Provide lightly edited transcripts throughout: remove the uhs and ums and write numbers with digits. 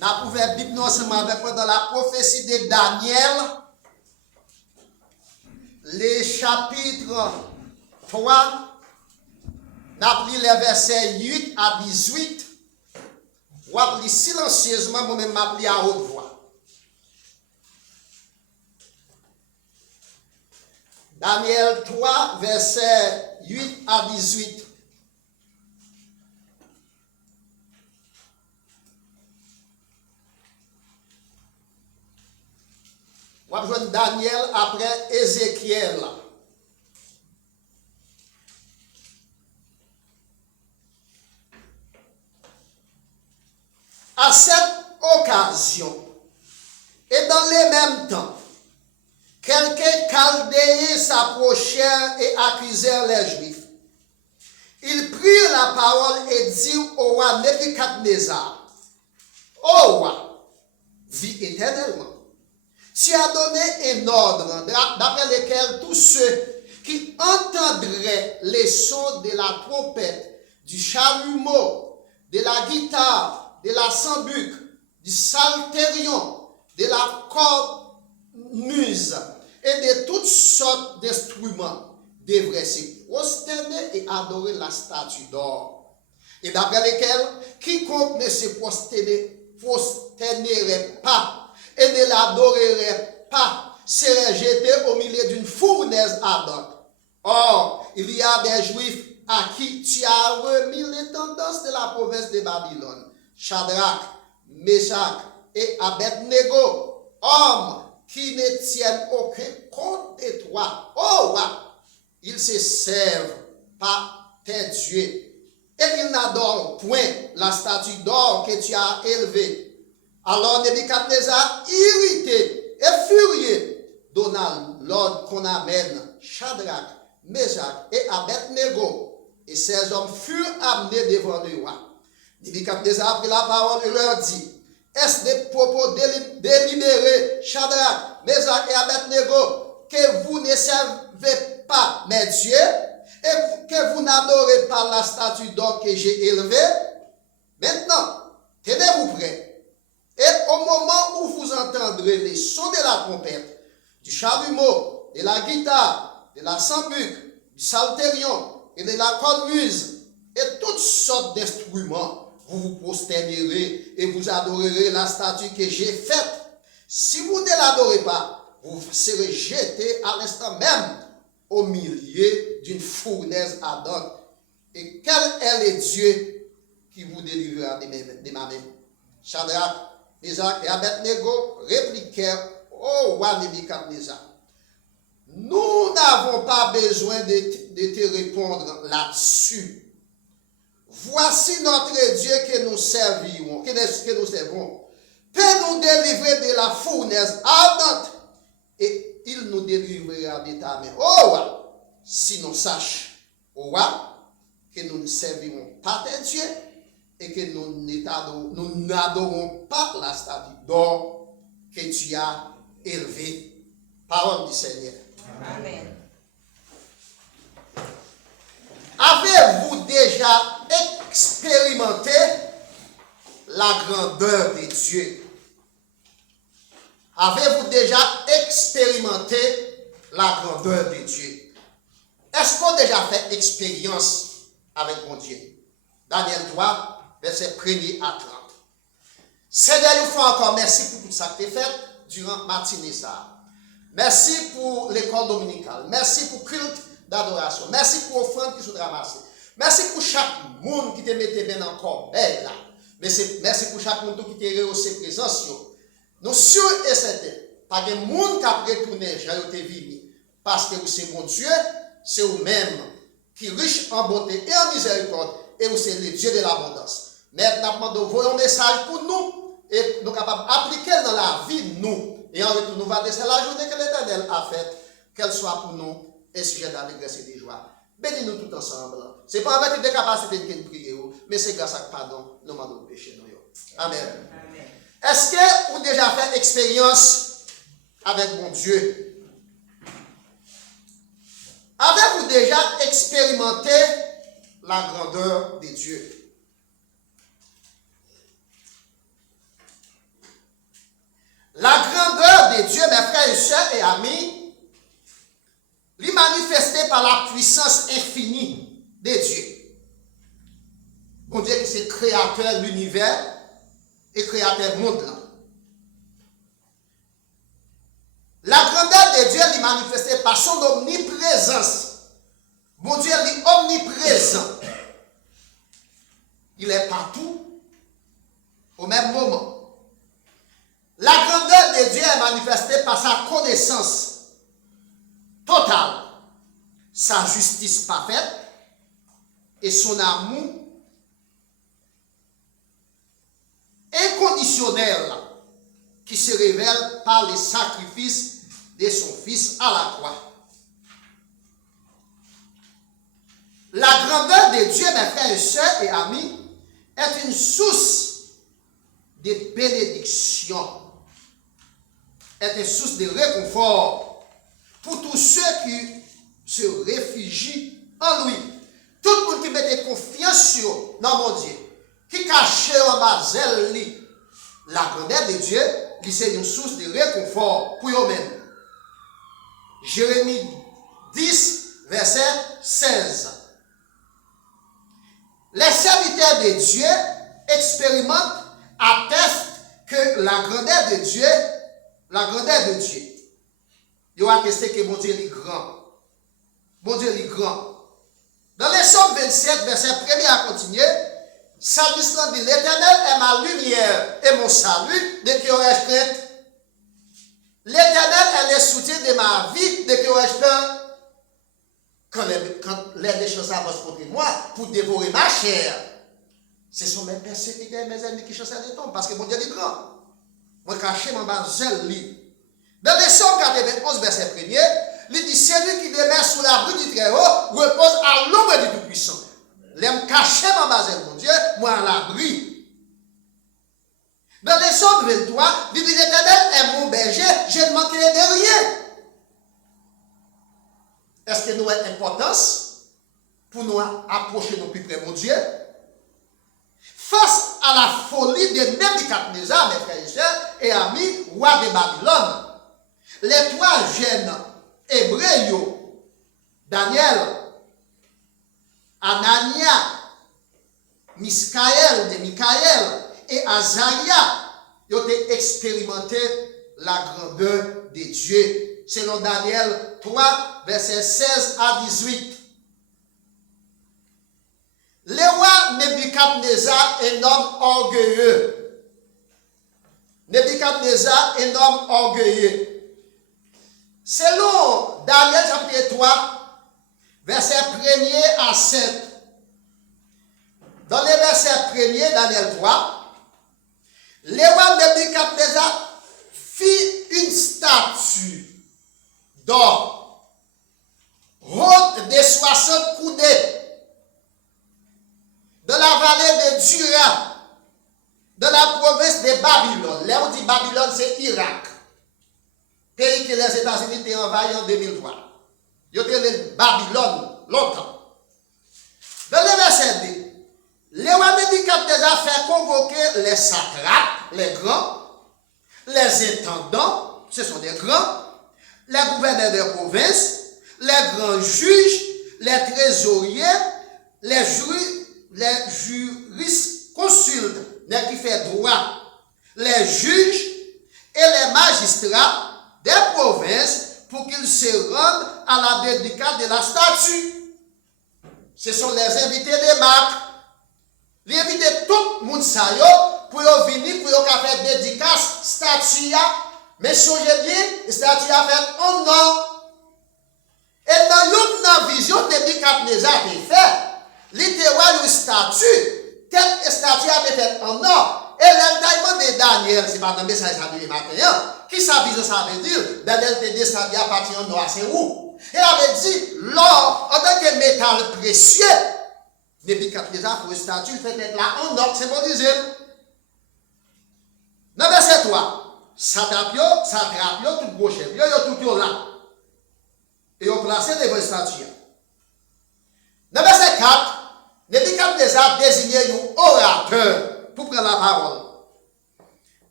N'a ouvert Bible nous ensemble avec moi dans la prophétie de Daniel, les chapitres 3, n'a pris les versets 8 à 18, ou appris silencieusement, moi-même m'appli à haute voix. Daniel 3, versets 8 à 18. On va jouer Daniel après Ézéchiel. À cette occasion, et dans les mêmes temps, quelques Chaldéens s'approchèrent et accusèrent les Juifs. Ils prirent la parole et dirent au roi Nebuchadnezzar: Ô roi, vis éternellement. Tu as donné un ordre d'après lequel tous ceux qui entendraient les sons de la trompette, du chalumeau, de la guitare, de la sambuc, du psalterion, de la cornemuse et de toutes sortes d'instruments devraient se prosterner et adorer la statue d'or. Et d'après lesquels quiconque ne se prosternerait pas et ne l'adorerait pas, serait jeté au milieu d'une fournaise ardente. Or, il y a des Juifs à qui tu as remis les tendances de la province de Babylone, Shadrach, Meshach et Abednego, hommes qui ne tiennent aucun compte de toi. Oh, ils se servent par tes dieux et ils n'adorent point la statue d'or que tu as élevée. Alors Nebuchadnezzar, irrité et furieux, donna l'ordre qu'on amène Shadrach, Meshach et Abednego, et ces hommes furent amenés devant le roi. Nebuchadnezzar a pris la parole et leur dit: Est-ce des propos délibérés, Shadrach, Meshach et Abednego, que vous ne servez pas mes dieux et que vous n'adorez pas la statue d'or que j'ai élevée? Maintenant, tenez-vous prêts. Et au moment où vous entendrez les sons de la trompette, du chalumeau, de la guitare, de la sambuc, du psalterion et de la cornemuse et toutes sortes d'instruments, vous vous prosternerez et vous adorerez la statue que j'ai faite. Si vous ne l'adorez pas, vous serez jeté à l'instant même au milieu d'une fournaise ardente. Et quel est le Dieu qui vous délivrera de ma main? Shadrach, Meshach et Abednego répliquèrent au roi Nebuchadnezzar: Nous n'avons pas besoin de te répondre là-dessus. Voici notre Dieu que nous servirons, que nous servons, peut nous délivrer de la fournaise ardente, et il nous délivrera de ta main. Oh roi, sinon sache, oh roi, que nous ne servirons pas tes dieux, et que nous n'adorons pas la statue d'or que tu as élevée. Parole du Seigneur. Amen. Avez-vous déjà expérimenté la grandeur de Dieu? Avez-vous déjà expérimenté la grandeur de Dieu? Est-ce qu'on a déjà fait expérience avec mon Dieu? Daniel 3, verset 1er à 30. Seigneur, une fois encore, merci pour tout ça que tu as fait durant matinée ça. Merci pour l'école dominicale. Merci pour le culte d'adoration. Merci pour l'offrande qui sont ramassées. Merci pour chaque monde qui te mettait bien encore belle là. Merci pour chaque monde qui te rehaussé présence. Nous sûrs et certains, pas de monde qui a retourné, j'ai été venu. Parce que c'est mon Dieu, c'est vous-même qui est riche en bonté et en miséricorde, et vous c'est le Dieu de l'abondance. Maintenant, nous voyons un message pour nous, et nous sommes capables d'appliquer dans la vie nous. Et en retour, nous allons laisser la journée que l'Éternel a faite, qu'elle soit pour nous un sujet d'allégresse et de joie. Bénis-nous tout ensemble. Ce n'est pas avec des capacités de prier, mais c'est grâce à pardon, nous demandons le péché. Amen. Amen. Est-ce que vous avez déjà fait expérience avec mon Dieu? Avez-vous déjà expérimenté la grandeur de Dieu? sœurs et amis, lui manifesté par la puissance infinie de Dieu. Bon Dieu qui c'est créateur de l'univers et créateur du monde là. La grandeur de Dieu est manifestée par son omniprésence. Bon Dieu est omniprésent. Il est partout au même moment. La grandeur de Dieu est manifestée par sa connaissance totale, sa justice parfaite et son amour inconditionnel qui se révèle par les sacrifices de son Fils à la croix. La grandeur de Dieu, mes frères et sœurs et amis, est une source de bénédiction, est une source de réconfort pour tous ceux qui se réfugient en lui. Tout le monde qui met confiance sur mon Dieu, qui cache en bas zèle, la grandeur de Dieu, c'est une source de réconfort pour eux-mêmes. Jérémie 10, verset 16. Les serviteurs de Dieu expérimentent, attestent que la grandeur de Dieu, ils ont attesté que mon Dieu est grand. Mon Dieu est grand. Dans les Psaumes 27, verset 1er à continuer, Psalmiste dit, l'Éternel est ma lumière et mon salut, de qui aurais-je crainte? L'Éternel est le soutien de ma vie, de qui aurais-je peur? Quand les méchants avancent contre moi pour dévorer ma chair, ce sont mes persécuteurs, mes ennemis qui chassent les tombes, parce que mon Dieu est grand. Moi, caché mon bazel lit. Dans les Psaumes 91, verset 1er, il dit, celui qui demeure sous l'abri du Très-Haut repose à l'ombre du Tout-Puissant. L'aime caché mon bazel, mon Dieu, moi à l'abri. Dans les Psaumes 23, il dit, l'Éternel est mon berger, je ne manquerai de rien. Est-ce que nous avons importance pour nous approcher de plus près, mon Dieu? Face à la folie de Nebuchadnezzar, mes frères et sœurs et amis, roi de Babylone, les trois jeunes hébreux, Daniel, Anania, Michaël et Azaria, ils ont expérimenté la grandeur de Dieu, selon Daniel 3, versets 16 à 18. Le roi Nebuchadnezzar est un homme orgueilleux. Nebuchadnezzar est un homme orgueilleux. Selon Daniel chapitre 3, verset 1er à 7. Dans les versets 1er, Daniel 3, le roi Nebuchadnezzar fit une statue d'or, haute de 60 coudées, dans la vallée de Dura, dans la province de Babylone. Là on dit Babylone, c'est Irak. Pays que les États-Unis ont envahi en 2003. Ils ont été Babylone longtemps. Dans le verset 2, le roi Nebuchadnezzar fait convoquer les satrapes, les grands, les intendants, ce sont des grands, les gouverneurs de province, les grands juges, les trésoriers, les jurisconsultes, les qui font droit, les juges et les magistrats des provinces pour qu'ils se rendent à la dédicace de la statue. Ce sont les invités de Marc. Les invités tout le monde pour venir pour faire dédicace statue. Mais songez bien, la statue a fait un nom. Et dans une vision de Nebuchadnezzar qui fait, littéralement une statue, telle statue a fait un nom. Et l'entaillement de Daniel, c'est pas dans le message de matin, qui sa vision ça veut dire? Daniel te dit statue à partir de noir, c'est où? Et avait dit, l'or, en tant que métal précieux, Nebuchadnezzar pour une statue, il fait être là en or, symbolisé. Dans verset 3, Satrapio, tout gros chef, yo tout là. Et ils ont placé devant la statue. Dans verset 4, Nebuchadnezzar désigné un orateur pour prendre la parole.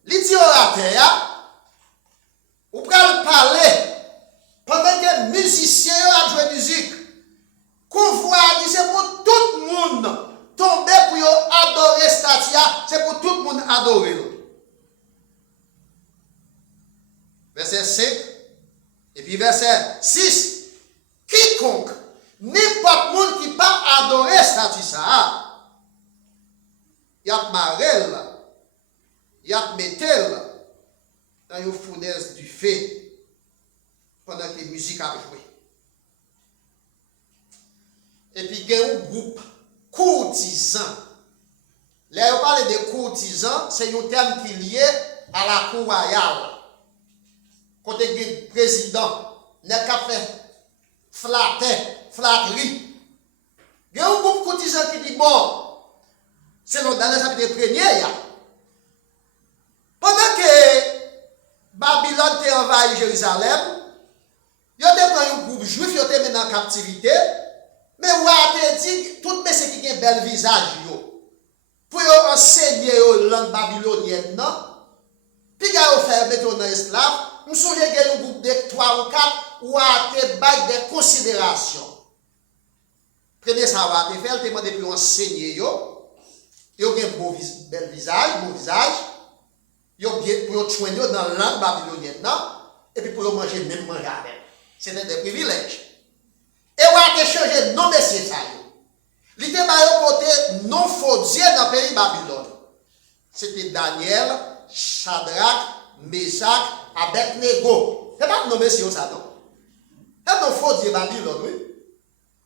Il dit orateur, ou pour parler verset 5, et puis verset 6. Quiconque, n'importe monde qui pas adorer statue ça, il y a marel, il y a metel dans une fournaise du feu pendant que la musique a joué. Et puis il y a un groupe courtisan. Là, on parle de courtisans, c'est un terme qui est lié à la cour royale. Quand le président n'a qu'à faire flatterie. Il y a un groupe courtisan qui dit, bon, c'est dans le chapitre 1er, pendant que Babylone a envahi Jérusalem, il y a un groupe juif, il y a mis en captivité, mais on a dit, tout le monde qui a un bel visage, pour enseigner la langue babylonienne, puis il a fait mettre dans esclave, nous sommes un groupe de 3 ou 4 où a été des considérations. Premier savoir, il a demandé pour enseigner, il a un bel visage, il a pour soigner dans la langue babylonienne, et puis pour manger même manger avec. C'était des privilèges. Et on a changé nom de ces ça. Il était côté non faudier dans le pays Babylone. C'était Daniel, Shadrach, Meshach, Abednego. Ce n'est pas nommé sur ça, non? C'est non faudier Babylone, oui.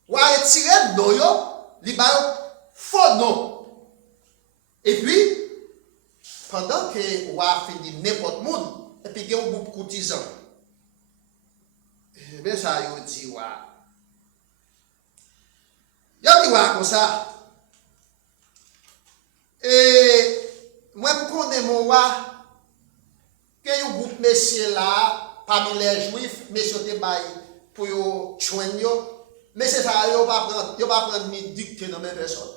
On a retiré le nom, il a faux nom. Et puis, pendant que on a fini n'importe monde, et puis il y a un groupe courtisan. Eh bien, ça, il dit, ouais. Il y a dit comme ça. Et moi, je connais mon roi, que y a un groupe de messieurs là, parmi les juifs, messieurs te baillent pour yo soigner. Mais c'est ça, ils ne vont pas prendre mes dictées dans mes personnes.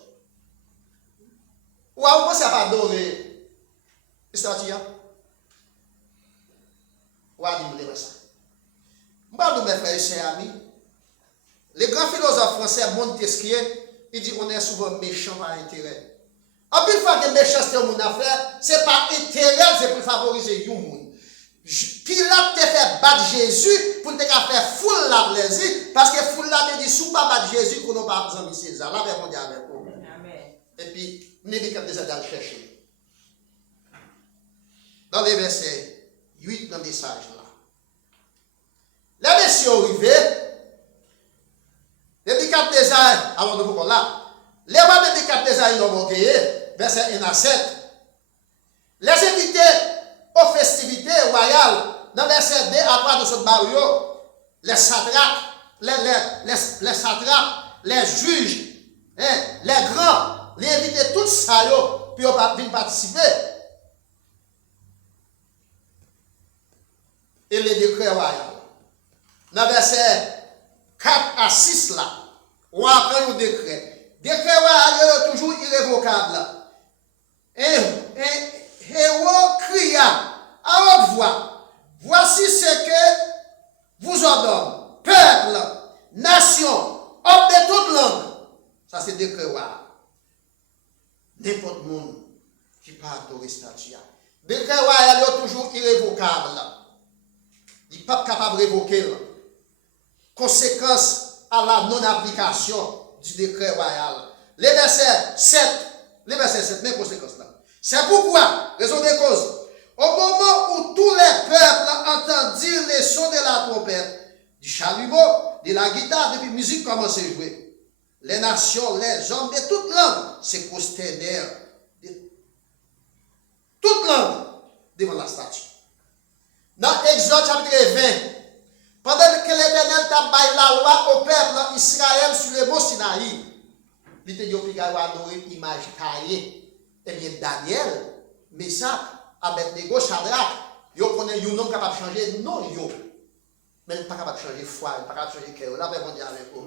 Ou vous pensez à pas adorer les statues? Ou à dire ça. Je vais mes frères et sœurs amis. Les grands philosophes français, Montesquieu, il dit qu'on est souvent méchant par intérêt. En plus, fois que méchanceté mon affaire, ce n'est pas intérêt, c'est pour favoriser tout le monde. Pilate te fait battre Jésus pour te faire foule la plaisir, parce que foule la te dit, si vous ne pas battre Jésus, qu'on n'a pas besoin de César. Là, on dit avec vous. Et puis, nous devons aller chercher. Dans les versets 8, dans le message là. Les messieurs arrivés, depuis 4 des années, avant de vous là, les rois depuis 4 des années, ils ont monté, verset 1 à 7. Les invités aux festivités royales, dans verset 2 à 3 de ce barrio, les satrapes, les satrapes, les juges, les grands, les invités, tout ça, puis ils viennent participer. Et les décrets royaux. Dans verset 4 à 6 là, on apprend un décret. Décret royal est toujours irrévocable. Et héros cria à haute voix, voici ce que vous ordonne, peuple, nation, homme de toute langue. Ça c'est décret royal. N'importe monde qui parle de statut. Décret royal est toujours irrévocable. Il n'est pas capable de révoquer. Conséquence à la non-application du décret royal. Les versets 7, même conséquence là. C'est pourquoi, raison des causes, au moment où tous les peuples entendirent les sons de la trompette, du chalumeau, de la guitare, depuis la musique commence à jouer, les nations, les hommes de toute langue se prosternèrent, de toute langue, devant la statue. Dans Exode chapitre 20, pendant que l'Éternel t'a baillé la loi au peuple Israël sur le mont Sinaï, il te dit qu'il a adoré l'image taillée. Eh bien, Daniel, Meshach, Abednego, Shadrach, ils connaissent un homme capable de changer, non, yo. Mais il n'est pas capable de changer foi, il n'est pas capable de changer cœur. Là, on dit avec eux.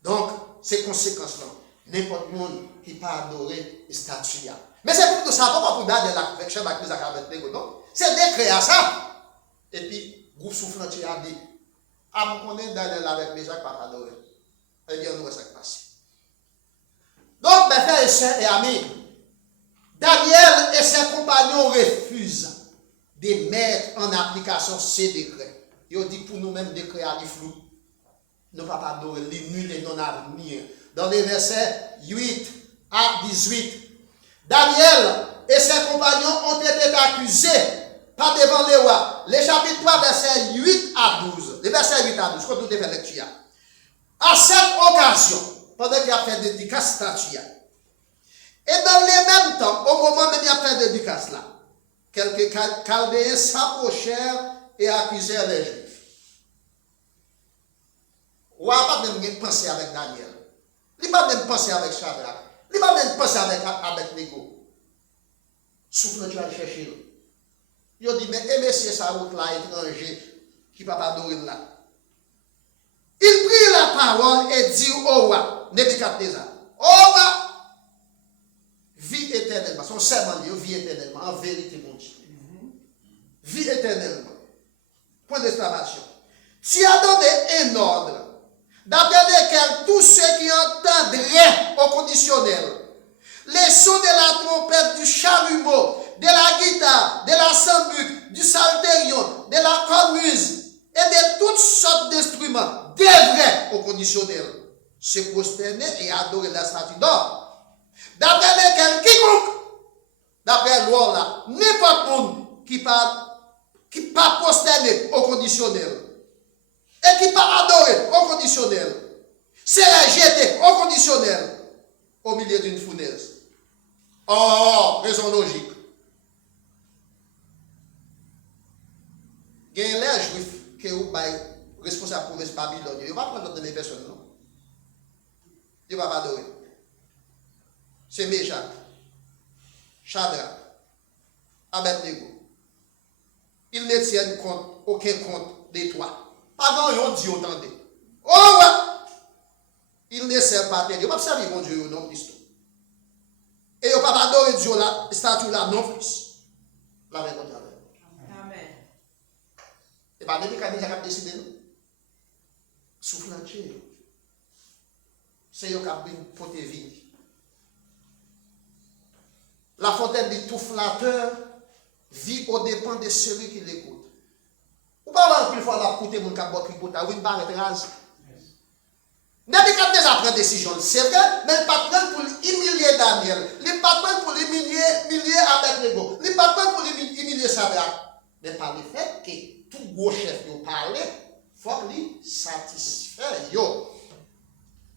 Donc, ces conséquences-là, n'importe monde qui ne peut pas adorer les statues. Mais c'est pour tout ça, pas pour Daniel avec Shadrach, Meshach, Abednego, non. C'est décret à ça. Et puis, groupe soufflantier a dit, ah, on connaît Daniel avec Meshach, pas adorer. Eh bien, nous, ça passe. Donc, mes frères et sœurs et amis, Daniel et ses compagnons refusent de mettre en application ces décrets. Ils dit pour nous-mêmes décrets à flou. Nous ne pouvons pas adorer les nuls et non-avenir. Dans les versets 8 à 18, Daniel et ses compagnons ont été accusés par devant les rois. Les chapitres 3, versets 8 à 12. Les versets 8 à 12, quand nous devons lecture. À cette occasion, pendant qu'il a fait dédicace statue, et dans les mêmes temps, au moment où il a fait dédicace là, quelques Chaldéens s'approchèrent et accusèrent les Juifs. On n'a pas même pensé avec Daniel. Il n'a pas même pensé avec Shadrach. Il n'a pas même pensé avec Nego. Souffle, tu vas le chercher. Il a dit, mais messieurs, ça route là, étranger, qui ne peut pas adorer là. Il prit la parole et dit au roi, Nebuchadnezzar, au roi, vis éternellement. Son serment dit, vis éternellement, en vérité, mon Dieu. Vis éternellement. Point d'exclamation. Tu as donné un ordre d'après lequel tous ceux qui entendraient au conditionnel les sons de la trompette, du chalumeau, de la guitare, de la sambuc, du psalterion, de la cornemuse et de toutes sortes d'instruments devraient au conditionnel se prosterner et adorer la statue d'or. D'après lequel quiconque, d'après loi là, n'importe monde qui pas prosterner au conditionnel et qui pas adorer au conditionnel, serait jeté au conditionnel au milieu d'une fournaise. Oh, raison logique. Il y a les juifs qui sont responsables de la province Babylone. Ils ne vont pas prendre d'autres personnes, non? Ils ne vont pas adorer. C'est Meshach, Shadrach, Abednego. Ils ne tiennent aucun compte des trois. Pas grand Dieu entendez. Oh ouais! Ils ne servent pas Dieu. Ils ne peuvent pas servir mon Dieu non plus. Et ils ne peuvent pas adorer Dieu la statue là non plus. La même Dieu. Amen. Et pas Nebuchadnezzar qui a décidé non. Soufflant Dieu. C'est eux qui ont porté vie. La fontaine de tout flatteur vit au dépend de celui qui l'écoute. Ou pas voir plus fois la côté mon cap boit tripota, oui, pas être rase. Nebuchadnezzar prend décision, c'est vrai, mais il pas prendre pour humilier Daniel, il pas prendre pour humilier Abednego, il pas prendre pour humilier Shadrach, mais par le fait que tout gros chef qui parle, il faut lui satisfaire yo.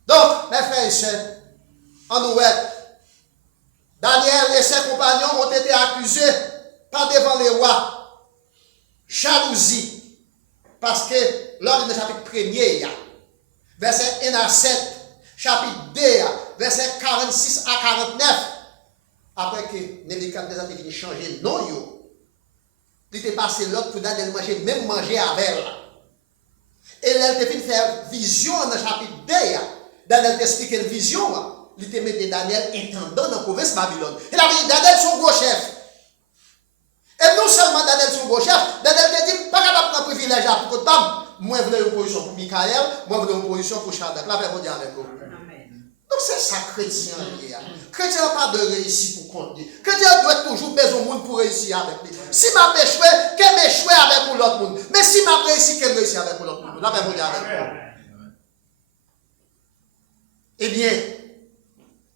Donc, mes frères et sœurs, en nous Daniel et ses compagnons ont été accusés par devant les rois. Jalousie. Parce que lors du chapitre 1er, verset 1 à 7, chapitre 2, verset 46 à 49, après que Nebuchadnezzar a fini changer non yo, il était passé l'autre pour Daniel manger, même manger avec elle. Et elle a fini faire vision dans le chapitre 2, Daniel t'a expliqué une vision. Il te mettait Daniel intendant dans la province Babylone. Il a dit Daniel son gros chef. Et non seulement Daniel son gros chef, Daniel te dit pas capable de prendre privilège à pour table. Moi je voulais une position pour Michael, moi je voulais une position pour Shadrach. La paix mondiale avec vous. Donc c'est ça chrétien. Chrétien n'a pas de réussite pour compte. Chrétien doit toujours besoin de monde pour réussir avec lui. Si m'a échoué, qu'elle m'échoue avec l'autre monde. Mais si m'a réussi, qu'elle réussit avec l'autre monde. La paix mondiale avec vous. Eh bien,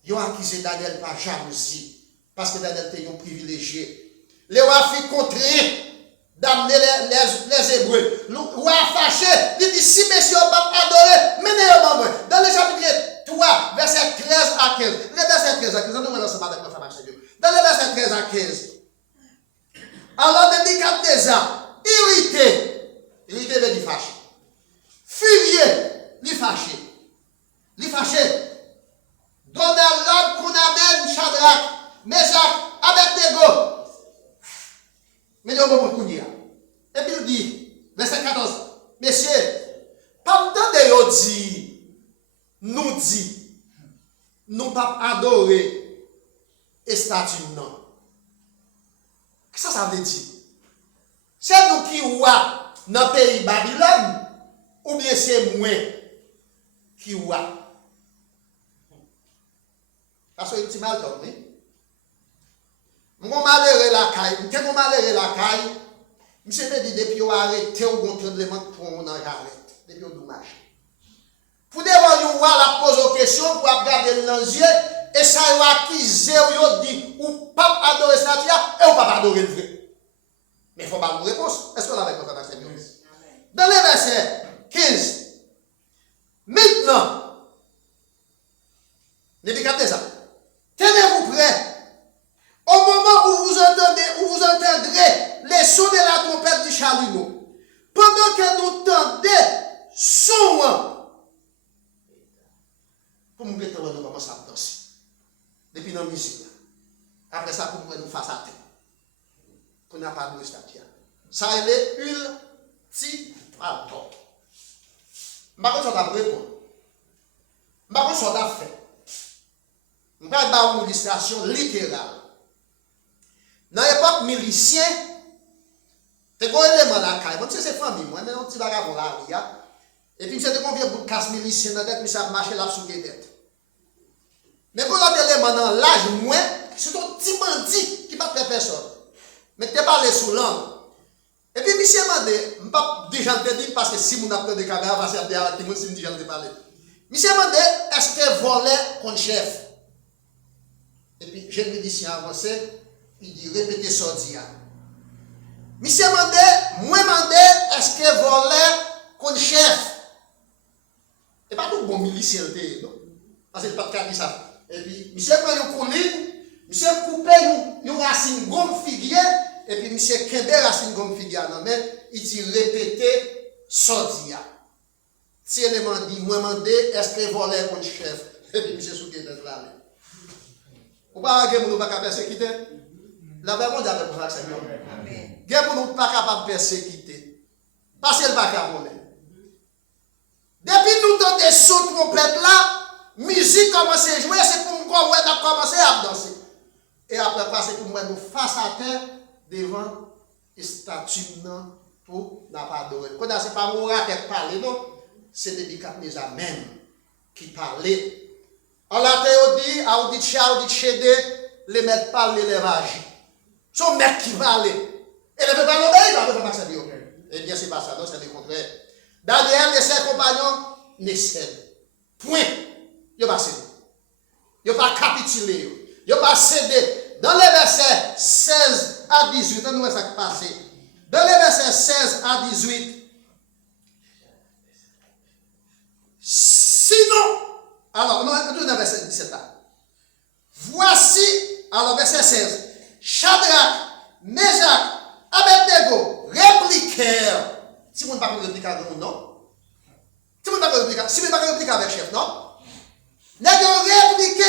ils ont accusé Daniel par jalousie, parce que Daniel était un privilégié. Les rois furent contraints d'amener les Hébreux. Le roi fâché, il dit si messieurs ne pas adorer, menez-le moi. Dans le chapitre 3, verset 13 à 15. Le verset 13 à 15, nous allons ensemble avec ma femme. Dans le verset 13 à 15. Alors Nebuchadnezzar, irrité veut dire fâché. Furieux, il fâché. Donnez l'ordre qu'on amène Shadrach, Meshach, Abednego. Mais il y a un moment qu'on y a. Et puis il dit, verset 14, messieurs, pas le temps de nous pas adorer et statue non. Qu'est-ce que ça veut dire? C'est nous qui ouah dans le pays Babylone, ou bien c'est moi qui ouah? Parce que tu m'as donné. Mon malheur la caille, Monsieur me dit, depuis qu'on arrête, ou qu'on tremblement pour on arrête. Depuis qu'on dommage. Pour devant yon roi la pose aux questions, pour regarder dans les yeux, et ça yon accusé, yon dit, ou pas adorer statue, et ou pas adorer le vrai. Mais il faut pas une réponse. Est-ce qu'on a réponse à cette réponse? Dans le verset 15, maintenant, Nebuchadnezzar, tenez-vous prêts. Au moment où vous entendrez les sons de la trompette du chalumeau, pendant que nous tendez son, pour nous mettre nous commencer à danser. Depuis dans la musique. Après ça, pour nous face à terre. Pour nous pas de statue. Ça est ultimatum. Je ne sais pas si on a répondre. Je ne sais pas si on a fait. Je ne vais pas une illustration littérale. Dans l'époque milicien, c'est un élément là, même si c'est famille, moi, mais on dit vagabond là, et puis c'est combien de casse milicien dans la tête, mais ça marche là sous les têtes. Mais quand on a des éléments dans l'âge, moins, c'est un petit bandit qui ne va pas faire personne. Mais tu parles sous langue. Et puis, monsieur m'a dit, je ne vais pas déjà te dire parce que si vous n'avez pas de caméra, parce que tout le monde si déjà te parler. Monsieur m'a dit, est-ce que voler contre chef? Et puis, j'ai le milicien avancé, il dit, répétez ça, dit. Monsieur m'a dit, moi m'a dit, est-ce que voler contre chef? Et pas tout bon milicien, non? Parce que pas de cas ça. Et puis, monsieur prend une colline, monsieur coupe une racine gomme figuier, et puis monsieur kembe racine gomme figuier, mais il dit répéter sordia. Si elle m'a dit, moi m'a dit, est-ce que voler mon chef? Et puis monsieur souké de là. Ou pas que nous pas persécuter? La verbe mondiale avec vous, Seigneur. Amen. Que nous pas capable de persécuter. Parce qu'elle va pas voler. Depuis nous dans des sauts trompette là, musique commence à jouer, c'est pour moi qu'on a commencé à danser. Et après, c'est pour moi nous face à terre devant les statues pour n'a pas adorer. Quand c'est pas moi qui parle, non, c'est Nebuchadnezzar même qui parlait. En la terre, dit, à dit chat, dit chédé, les maîtres parlent, les agissent. Son maître qui parle. Et les maîtres parlent, il va faire ça. Eh bien, c'est pas ça, non, c'est le contraire. Daniel et ses compagnons ne cèdent. Point. Ils n'ont pas cédé. Ils n'ont pas capitulé. Ils n'ont pas cédé. Dans les versets 16 à 18, on nous ça qui passe. Dans les versets 16 à 18, sinon, alors, nous dans le verset 17. Voici, alors verset 16, Shadrach, Meshach, Abednego répliquèrent. Si vous ne pouvez pas répliquer avec nous, non? Si vous ne pouvez pas répliquer avec chef, non? Nous avons répliqué.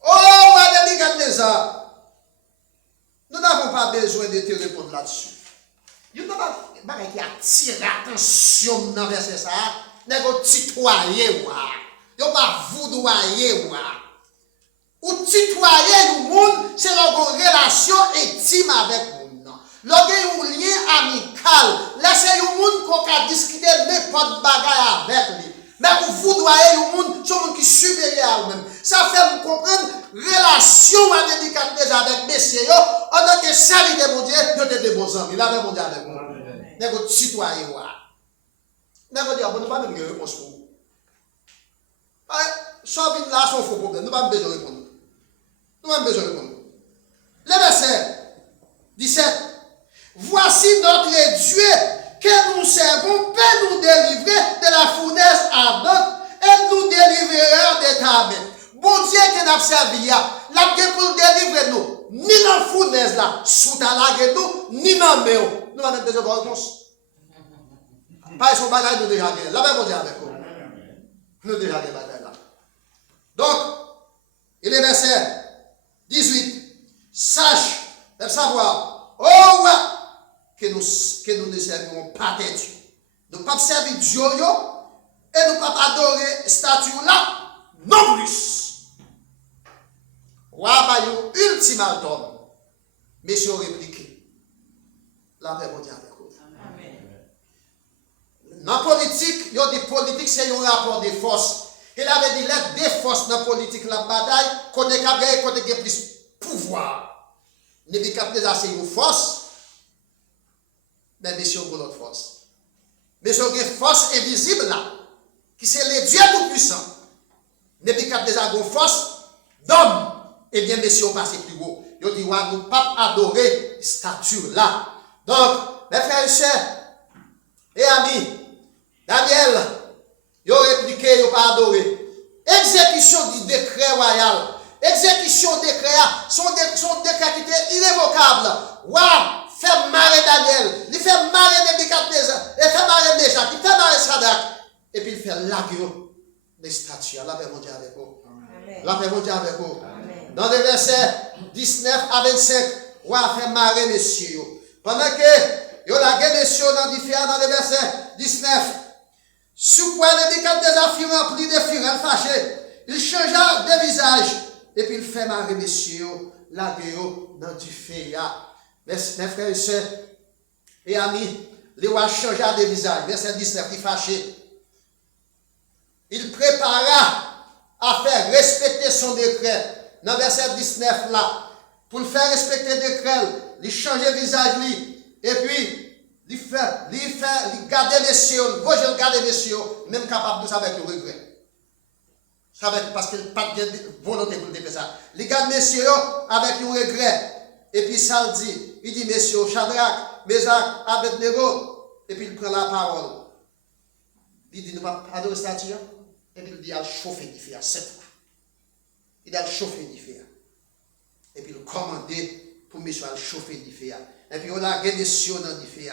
Oh, Nebuchadnezzar. Nous n'avons pas besoin de te répondre là-dessus. Il n'y a pas qui attire l'attention dans le verset ça. Nous avons tutoyé. Nous n'avons pas voudoyé. Ou tutoyer le monde, c'est une relation intime avec le monde. Lorsque un lien amical, laissez le monde qu'on discuter n'importe bagaille avec lui. Mais vous voudoyer le monde, c'est un monde qui est supérieur à vous-même. Ça fait vous comprendre relation avec Nebuchadnezzar avec messieurs, en tant que serviteur de mon Dieu, vous êtes des bons amis. Là, mon Dieu avec vous. Vous êtes tutoyer. Vous n'avez pas de pas même réponse pour vous. Soit vite là, c'est un faux problème. Nous n'avons pas besoin de répondre. Nous avons besoin de répondre. Le verset 17. Voici notre Dieu que nous servons peut nous délivrer de la fournaise ardente et nous délivrera de ta main. Bon Dieu que nous avons servi, la Dieu pour nous délivrer nous, ni dans la fournaise là, sous ta lague nous, ni dans la main. Nous avons besoin de réponse. Pas son bagage, nous déjà gagné. La même Dieu avec nous. Nous déjà gagné bataille là. Donc, il est verset 18. Sache, de savoir, oh ouais, que nous ne servirons pas de Dieu. Nous ne pouvons pas servir Dieu et nous ne pouvons pas adorer statue là, non plus. Roi Bayou, ultimatum, messieurs répliqués. La paix mondiale avec vous. Dans la politique, il y a des politiques, c'est un rapport de force. Il avait dit, les deux forces dans la politique, la bataille, côté Gabriel, côté qui a plus pouvoir. Nebuchadnezzar, c'est une force. Mais messieurs, ont l'autre force. Messieurs, ont une force invisible là, qui c'est le Dieu tout-puissant. Nebuchadnezzar a une force d'homme. Eh bien, messieurs, passez plus haut. Ils disent, ouais, nous ne pas adorer cette statue là. Donc, mes frères et sœurs, et amis, Daniel, ils ont répliqué, ils n'ont pas adoré. Exécution du décret royal. Exécution du décret, son décret qui était irrévocable. Waouh! Fait marrer Daniel, il fait marrer Nebuchadnezzar, il fait marrer Meshach, il fait marrer Shadrach, et puis il fait laguer les statues. La paix mondiale avec vous. La paix mondiale avec vous. Dans les versets 19 à 25, on va faire marrer messieurs. Pendant que yo lagué messieurs dans les versets 19, sous quoi Nebuchadnezzar fut rempli de fureur fâché, il changea de visage, et puis il fait marrer messieurs, laguer dans du feu. Mes frères et sœurs et amis, les rois changea de visage. Verset 19, il fâché. Il prépara à faire respecter son décret. Dans verset 19 là, pour le faire respecter le décret, il change de visage lui. Et puis, il garde messieurs, vous je garde messieurs, même capable de ça avec le regret. Parce qu'il n'a pas de volonté pour faire ça. Il garde messieurs avec le regret. Et puis ça le dit, il dit, messieurs, Shadrach, Meshach, Abednego, et puis il prend la parole. Il dit, nous ne pas adorer statue, et puis il dit, il a chauffé du feu, 7 fois. Il a chauffé du feu. Et puis il a commandé pour messieurs à chauffer du feu. Et puis il a gagné messieurs dans du feu.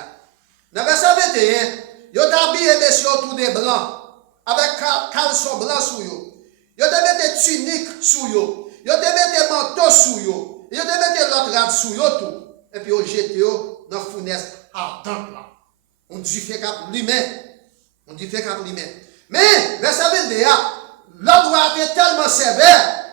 Dans verset 21, il a habillé messieurs tout des blancs, avec caleçon blanc sur eux. Il a mis des tuniques sur eux. Il a mis des manteaux sur eux. Il a mis l'autre rade sur eux tout. Et puis il a jeté dans la fournaise ardente là. On dit fait cap lui-même. On dit fait cap lui-même. Mais, verset 21, l'homme doit être tellement sévère.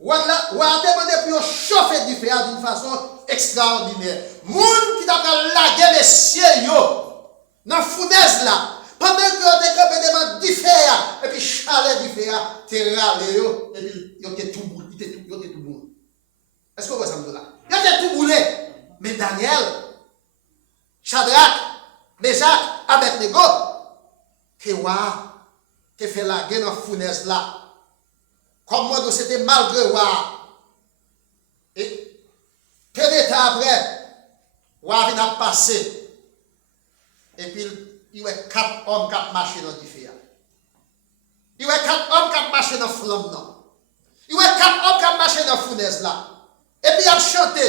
Ou a demandé pour chauffer du feu d'une façon extraordinaire. Moun qui t'a lagué les cieux dans la fournaise là. Pendant que vous avez campé devant du feu, et puis chalet du feu, tu râlé, et puis il était tout boulé. Est-ce que vous voyez ça là? Il était tout boulé. Mais Daniel, Shadrach, Meshach, Abednego, qui fait la guerre dans la fournaise là. Comme moi, c'était malgré moi. Et quel état après, Wa vient à passer. Et puis, il y a 4 hommes qui marchent dans le feu. Il y a 4 hommes qui marchent dans la flamme. Il y a 4 hommes qui marchent dans la fournaise là. Et puis, il a chanté,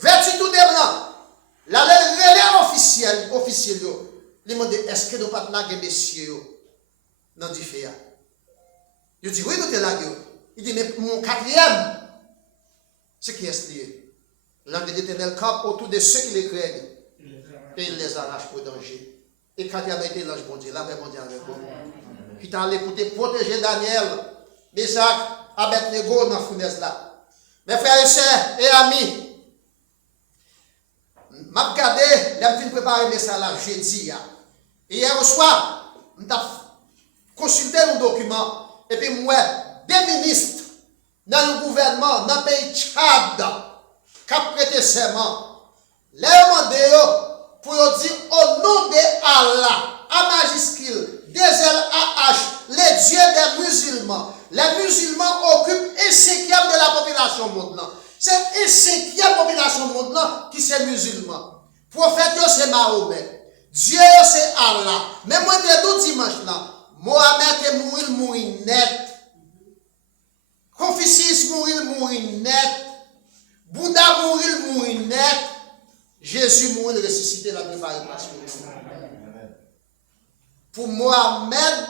vêtu tout des blancs. Là, le relais officiel, il m'a dit, est-ce que nous ne pouvons pas laguer messieurs dans le feu? Il dit, oui, nous te laguer. Il dit, mais mon 4e, c'est qui est lié? L'ange de l'Éternel campe autour de ceux qui les craignent. Et il les arrache pour danger. Et quand il avait été l'ange bon Dieu, la paix mondiale avec vous, qui t'a allé pour te protéger Daniel, Meshach, Abednego dans la fournaise là. Mes frères et sœurs et amis, je vais regarder, je vais préparer mes messages là, jeudi. Et hier au soir, je vais consulter un document, et puis moi, des ministres dans le gouvernement, dans le pays Tchad, qui ont prêté serment, les demandé pour dire au nom de Allah, à majuscule, des LAH, les dieux des musulmans. Les musulmans occupent 1/5 de la population mondiale. C'est 1/5 population mondiale qui sont musulmans. Prophète, c'est Mahomet. Dieu, c'est Allah. Mais moi, je dis dimanche là, Mohamed est mourir net. Confucius mourir net. Bouddha mourir net. Jésus mourir ressuscité la préparation. Pour Mohamed,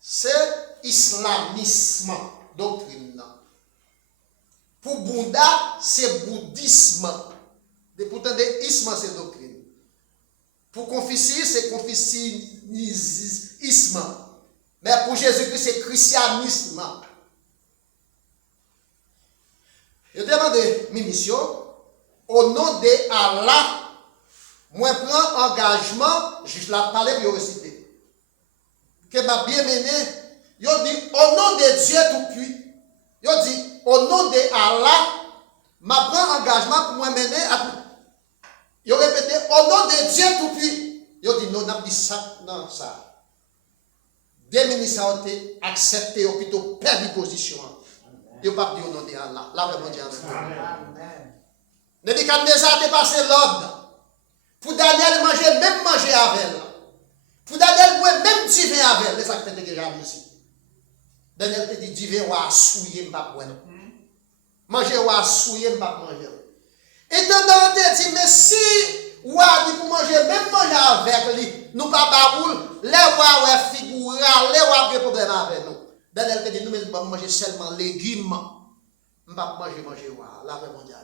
c'est islamisme, doctrine. Pour Bouddha, c'est bouddhisme. Et pourtant, l'isme, c'est doctrine. Pour Confucius, c'est confucianisme. Mais pour Jésus-Christ, c'est christianisme. Je demande, mission, au nom de Allah, moi prends engagement, je la parler pour réciter. Que m'a bien mené, il dit, au nom de Dieu tout-puissant, il dit, au nom de Allah, m'a prend engagement pour moi mener à. Il répété, au nom de Dieu tout puissant, yo dit non, n'a dit ça, non, ça. Des ministres ont été acceptés, ou plutôt perdu position. Ils n'ont pas dit au nom de Allah. Là, vraiment, Dieu Amen. Nebuchadnezzar a dépassé l'ordre. Pour Daniel manger, même manger avec elle. Pour Daniel boire, même divin avec elle. C'est ça que fait déjà ici. Daniel te dit, divin ou à souiller, pas boire. Manger ou à souiller, pas manger. Et tant te dit, mais si ou a dit pour manger, même manger avec lui, nous pas baboule, les ou a figura, les ou a problème avec nous. Daniel te dit, nous ne pouvons manger seulement légumes. Nous ne pouvons pas manger ou a. Là, vraiment, Dieu.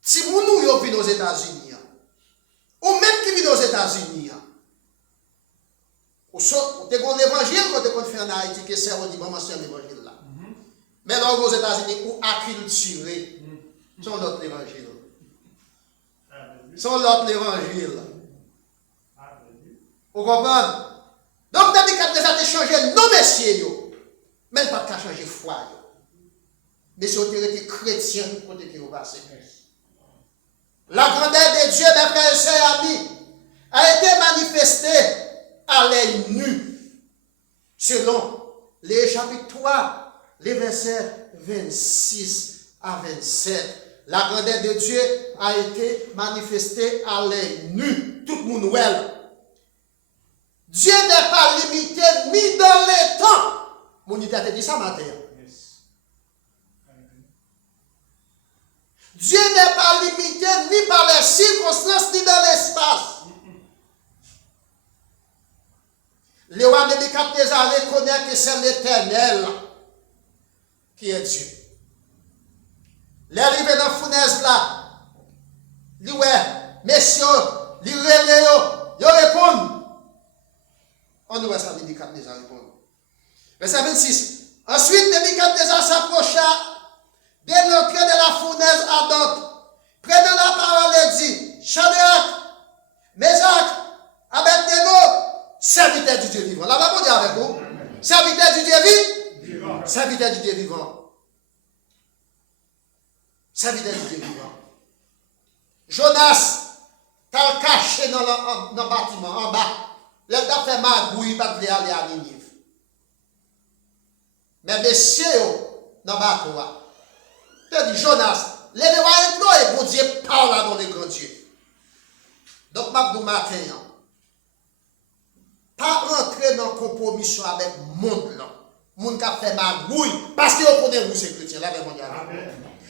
Si vous nous vivons aux États-Unis, ou même qui vivent aux États-Unis, ou avez un évangile que vous fait en Haïti, que c'est un évangile là. Mais là, aux États-Unis, ou acculturé, c'est l'autre évangile. C'est l'autre évangile. Vous comprenez? Donc, Nebuchadnezzar a changé nos messieurs, mais il n'a pas changé foi. Mais si vous êtes chrétien, vous pouvez vous passer. La grandeur de Dieu, mes frères et sœurs amis, a été manifestée à l'œil nu, selon les chapitres 3, les versets 26 à 27. La grandeur de Dieu a été manifestée à l'œil nu, tout le monde voit. Dieu n'est pas limité ni dans les temps. Mon idée a dit ça matin. Dieu n'est pas limité ni par les circonstances ni dans l'espace. Le roi Nebuchadnezzar reconnaît que c'est l'Éternel qui est Dieu. Les arrivés dans la fournaise là, lui messieurs, lui relèvent, ils répondent. On nous voit ça, Nebuchadnezzar répond. Verset 26. Ensuite, Nebuchadnezzar s'approcha de l'entrée de la fournaise ardente, prenant la parole et dit, Shadrach, Meshach, Abednego, serviteur du Dieu vivant. Là, on va dire avec vous. Serviteur du Dieu vivant. Serviteur du Dieu vivant. Serviteur du Dieu vivant. Jonas, t'as caché dans le bâtiment, en bas. Là, t'as fait magouille, il va aller à Ninive. Mais messieurs, dans le bateau, t'as dit, Jonas, levez-vous et nous, et bon Dieu parle à dans les grands dieux. Donc, Mabdou matin, pas rentrer dans la compromission avec le monde là. Le monde qui a fait magouille, parce que vous connaissez vous, ces chrétiens là, mon Dieu.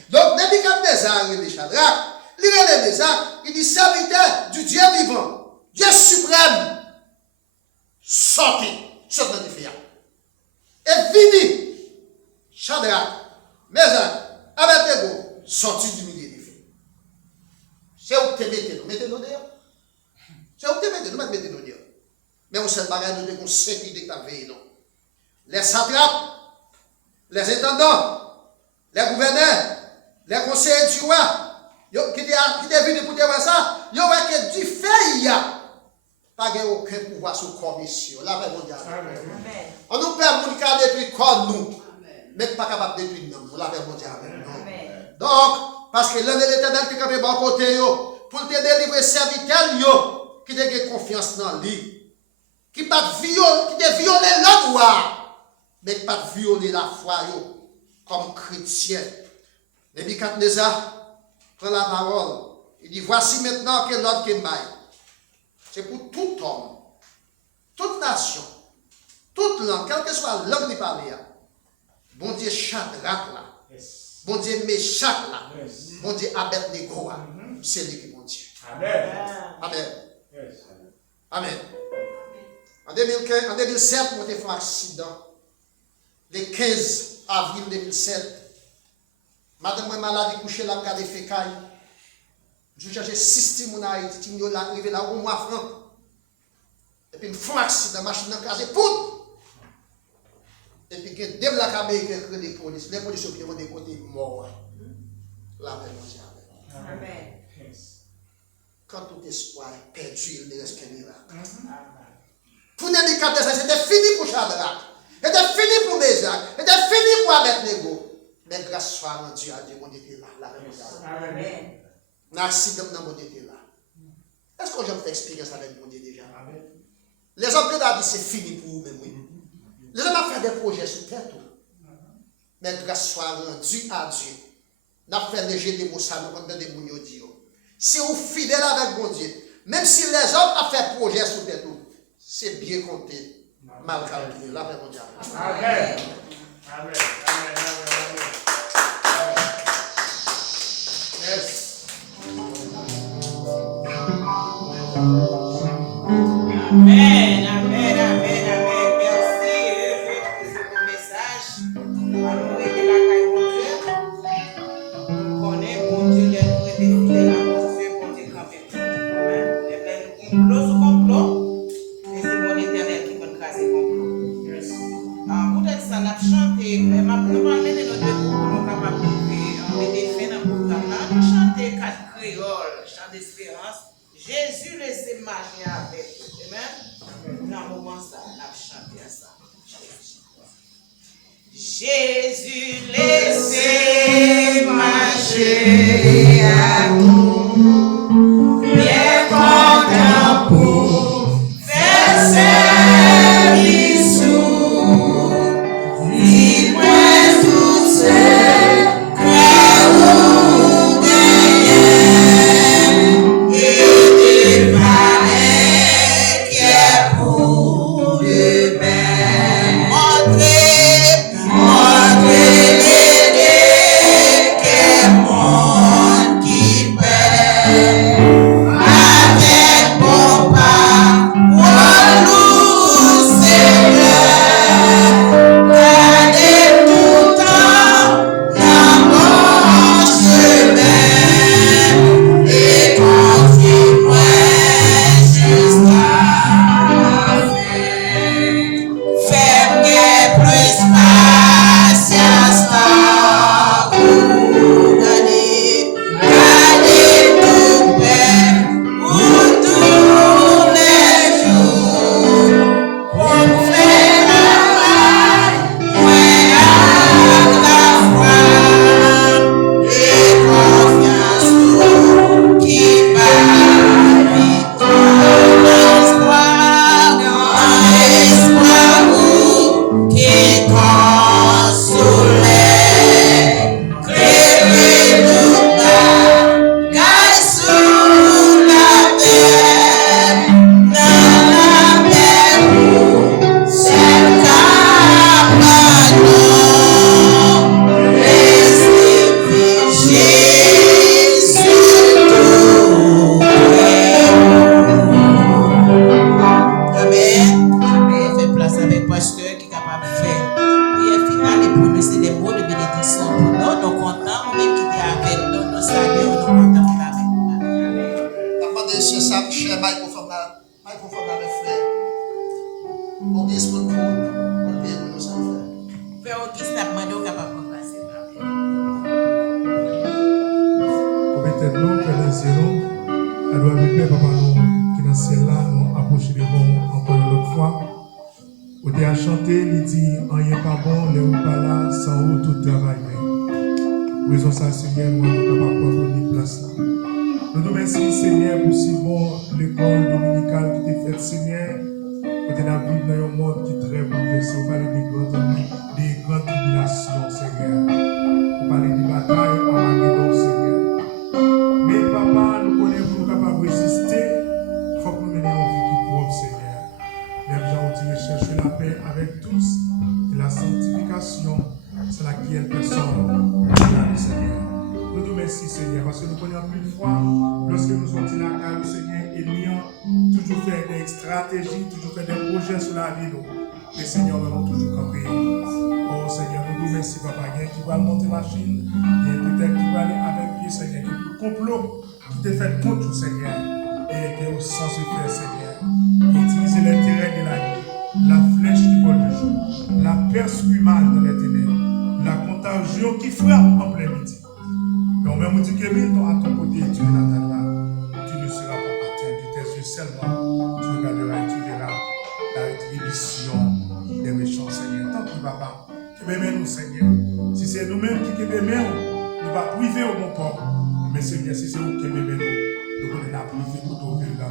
Donc, Nebuchadnezzar, il dit Shadrach, il dit serviteur du Dieu vivant, Dieu suprême, sortez, sortez du feu. Et vini, Shadrach, Meshach, Abednego, sorti du milieu du feu. C'est où te mettez-nous dehors. C'est où te mettez-nous dehors. Mais on sait pas nous devons sécurité qui va veiller, non. Les satrapes, les intendants, les gouverneurs, les conseillers du roi, qui sont venus pour dire ça, ils ont que du fait, il n'y a pas aucun pouvoir sur commission. Là, vraiment, on nous permet de détruire comme nous, mais pas capable de détruire nous. Là, vraiment, donc, parce que l'un de l'Éternel qui est capable de bon côté, pour te délivrer serviteur, qui a confiance dans lui. Qui ne pas violer la loi, mais qui pas violer la foi comme chrétien. Nebuchadnezzar prend la parole. Il dit, voici maintenant que l'ordre qui m'aille. C'est pour tout homme, toute nation, toute langue, quelle que soit la langue qui parle. Bon Dieu Shadrach là. Bon Dieu Meshach là. Bon Dieu Abednego là. C'est lui qui est bon Dieu. Amen. Amen. Amen. En 2007, on a fait un accident. Le 15 avril 2007. Madame est malade, couchée là, regardé fécaille. Je cherchais 6 timons à Haïti, timons là, arrivé là, au mois franc. Et puis, il me fait un accident, machine dans casé, pout! Et puis, il y a des blagues qui ont les policiers. Les policiers qui ont des côtés morts. Là, vraiment, Amen. Quand tout espoir est perdu, il ne reste qu'un miracle. Pour Nebuchadnezzar, c'était fini pour Shadrach. C'était fini pour Meshach. C'était fini pour Abednego. Mais grâce soit à Dieu, mon Dieu était là. Amen. L'accident dans mon Dieu était là. Est-ce que j'ai fait expérience avec mon Dieu déjà? Les hommes qui ont dit c'est fini pour vous-même, oui. Les hommes ont fait des projets sur terre, tout. Mais grâce soit rendue à Dieu. N'a fait léger des mots, ça nous compte des mots dire. Si vous fidèle avec mon Dieu, même si les hommes ont fait projet sur terre, tout, c'est bien compté, mal calculé. Là, avec mon Dieu. Amen. Amen. Amen. Yes. Amen, amen, amen, amen. Merci pour ce message. Alors, et la caille mon Dieu. Nous connaissons mon Dieu, les nous et des fidèles à mon Dieu, mon Dieu campé. Amen. Et bien, complot sur complot. Et c'est mon éternel qui va craser complot. Yes. Peut-être ça n'a chanté, mais nous allons mener nos deux groupes pour nous capables de mettre des fins dans le programme là. Nous chantons quatre créoles, chant d'espérance. Jésus laissez marcher avec eux. Amen. Dans le moment ça, on a chanté ça. Jésus laissez marcher avec nous. Bien content pour faire service. Dis-moi tout ce que vous gagnez. Et démarrer qui est pour demain. Montrez l'aider qu'est monde qui paie. Avec mon pas, nous Seigneur. Gardez tout le temps dans mon chemin. Et continuez jusqu'à la fin. Faites plus patience dans vous gagner. Gardez tout paix pour tous les jours. Pour faire point à la fois. Et confiance nous qui va victoire. Espoir vous qui consolez. Créez tout bas, gagne sous la terre. Dans la terre, c'est cabanon. Laissez Jésus tout près. Amen. Fais place avec pasteur qui est capable de faire prière finale et pour nous c'est des mots de bénédiction pour nous. Nous comptons, même qui est avec nous, nous saluons, nous comptons pour avec nous. La demandé ce ça, cher, maille pour faire avec frère. Bon, est-ce que pour payer pour nous en faire? Frère Auguste a demandé au capable de passer. Peut-être nous, Père dans le ciel, elle doit répéter, papa, nous, qui dans le ciel là, nous approcher de bon encore une autre fois. Au dé à chanter, il dit, en y est pas bon, les ou pas là, sans ou tout travail. Raison ça, Seigneur, nous sommes capables de prendre une place là. Nous nous remercions, Seigneur, pour si bon l'école dominicale qui est faite, Seigneur. Côté la vie dans un monde qui est très bouleversé, on parle des grandes tribulations, Seigneur. On parle des batailles à Magdon, Seigneur. Mais papa, nous connaissons nous capables de résister. Il faut que nous menions une vie qui est propre, Seigneur. Les gens ont chercher la paix avec tous. Et la sanctification, c'est laquelle personne n'a, Seigneur. Nous nous remercions, Seigneur, parce que nous connaissons plus de fois, lorsque nous sommes dans la cave, Seigneur, et nous toujours fait des stratégies, toujours fait des projets sur la vie. Mais Seigneur, nous avons toujours campé. Oh Seigneur, nous nous remercions, Papa. Il y a qui va monter machine, il y a peut-être qui va aller avec pied, Seigneur, qui est le complot qui t'est fait contre, Seigneur, et qui est au sens du Père, Seigneur. Et utiliser l'intérêt de la vie, la flèche qui vole le jour, la perce qui mal dans les ténèbres, la contagion qui frappe en plein midi. Donc, même si tu es à ton côté et tu es dans ta droite, tu ne seras pas atteint de tes yeux seulement. Tu regarderas et tu verras la rétribution des méchants, Seigneur. Tant pis, papa, que même nous, Seigneur. Si c'est nous-mêmes qui aimons, nous ne pas priver au bon port. Mais Seigneur, si c'est vous qui aimez nous, nous allons la priver pour t'ouvrir la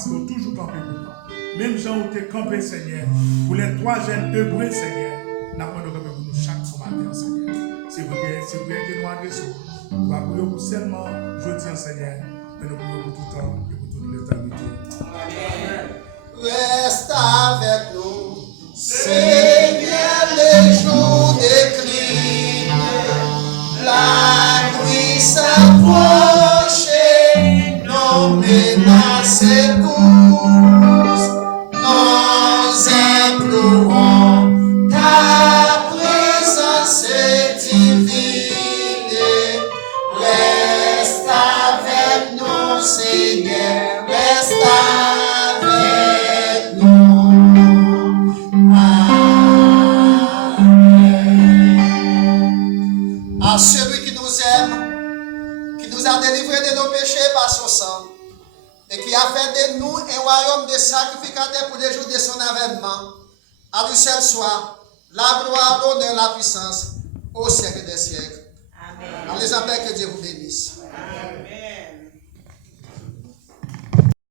parce que toujours campé pour nous. Même gens où tu es campé, Seigneur, pour les 3 jeunes œuvrés, Seigneur, nous avons pour nous chaque matin, Seigneur. C'est vrai que nous adressons. Nous va prier pour seulement jeudi, Seigneur, mais nous prions pour tout temps et pour toute l'éternité. Reste avec nous, Seigneur, les jours déclinent, la nuit s'approche, nos menaces tous, nous implorons ta présence divine. Reste avec nous, Seigneur, reste avec nous. Amen. À celui qui nous aime, qui nous a délivrés de nos péchés par son sang, et qui a fait de nous un royaume de sacrificateurs pour les jours de son avènement, à lui seul soit la gloire, l'honneur, la puissance, au siècle des siècles. Amen. Dans les appels, que Dieu vous bénisse. Amen.